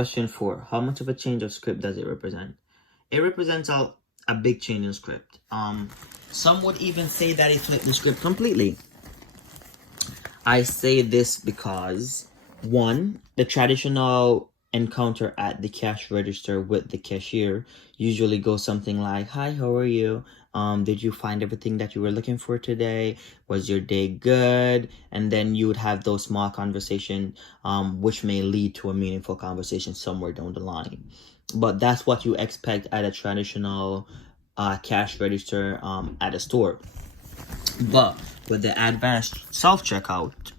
Question 4. How much of a change of script does it represent? It represents a big change in script. Some would even say that it flipped the script completely. I say this because, one, the traditional encounter at the cash register with the cashier usually goes something like, "Hi, how are you? Did you find everything that you were looking for today? Was your day good?" And then you would have those small conversations, which may lead to a meaningful conversation somewhere down the line. But that's what you expect at a traditional cash register at a store. But with the advanced self-checkout,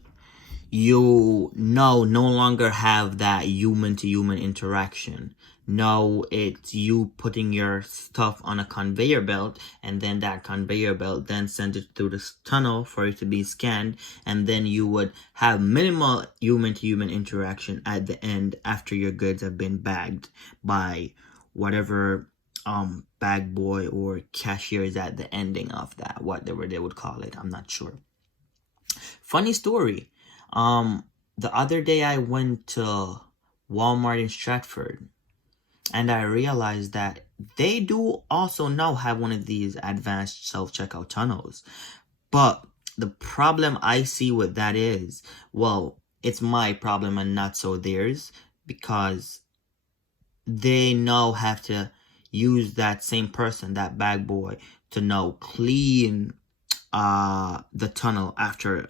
you no longer have that human-to-human interaction. No, it's you putting your stuff on a conveyor belt, and then that conveyor belt then sends it through this tunnel for it to be scanned, and then you would have minimal human-to-human interaction at the end after your goods have been bagged by whatever bag boy or cashier is at the ending of that, whatever they would call it. I'm not sure. Funny story. The other day I went to Walmart in Stratford, and I realized that they do also now have one of these advanced self-checkout tunnels. But the problem I see with that is, well, it's my problem and not so theirs, because they now have to use that same person, that bag boy, to now clean the tunnel after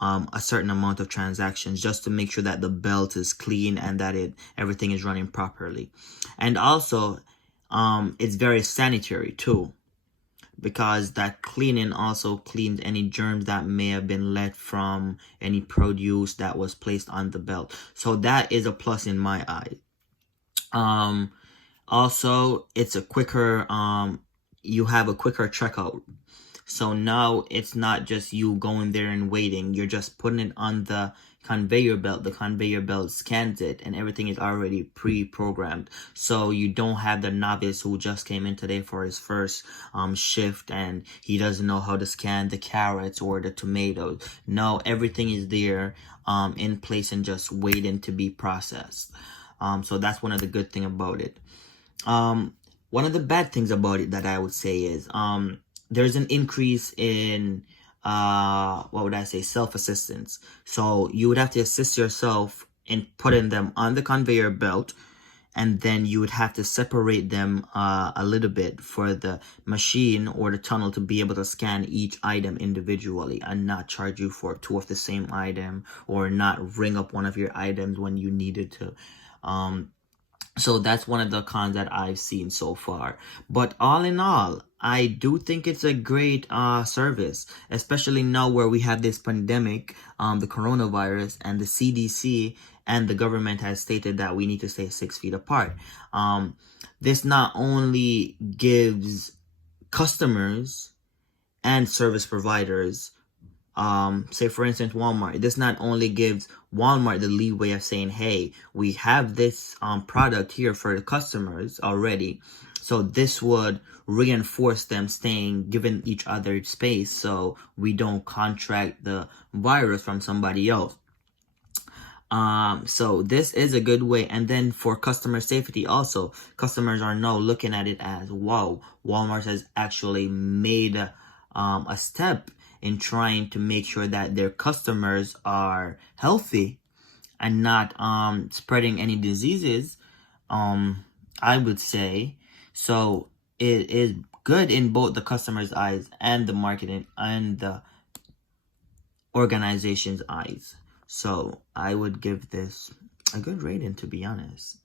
a certain amount of transactions, just to make sure that the belt is clean and that everything is running properly. And also it's very sanitary too, because that cleaning also cleans any germs that may have been left from any produce that was placed on the belt. So that is a plus in my eye. Also, it's a quicker you have a quicker checkout. So now it's not just you going there and waiting. You're just putting it on the conveyor belt. The conveyor belt scans it, and everything is already pre-programmed. So you don't have the novice who just came in today for his first shift, and he doesn't know how to scan the carrots or the tomatoes. No, everything is there in place and just waiting to be processed. So that's one of the good things about it. One of the bad things about it that I would say is there's an increase in self-assistance. So you would have to assist yourself in putting them on the conveyor belt, and then you would have to separate them a little bit for the machine or the tunnel to be able to scan each item individually and not charge you for two of the same item, or not ring up one of your items when you needed to. So that's one of the cons that I've seen so far. But all in all, I do think it's a great service, especially now where we have this pandemic, the coronavirus, and the CDC and the government has stated that we need to stay 6 feet apart. This not only gives customers and service providers, say for instance Walmart, this not only gives Walmart the leeway of saying, hey, we have this product here for the customers already, so this would reinforce them giving each other space so we don't contract the virus from somebody else. So this is a good way. And then for customer safety also, customers are now looking at it as, wow, Walmart has actually made a step in trying to make sure that their customers are healthy and not spreading any diseases, I would say. So it is good in both the customer's eyes and the marketing and the organization's eyes. So I would give this a good rating, to be honest.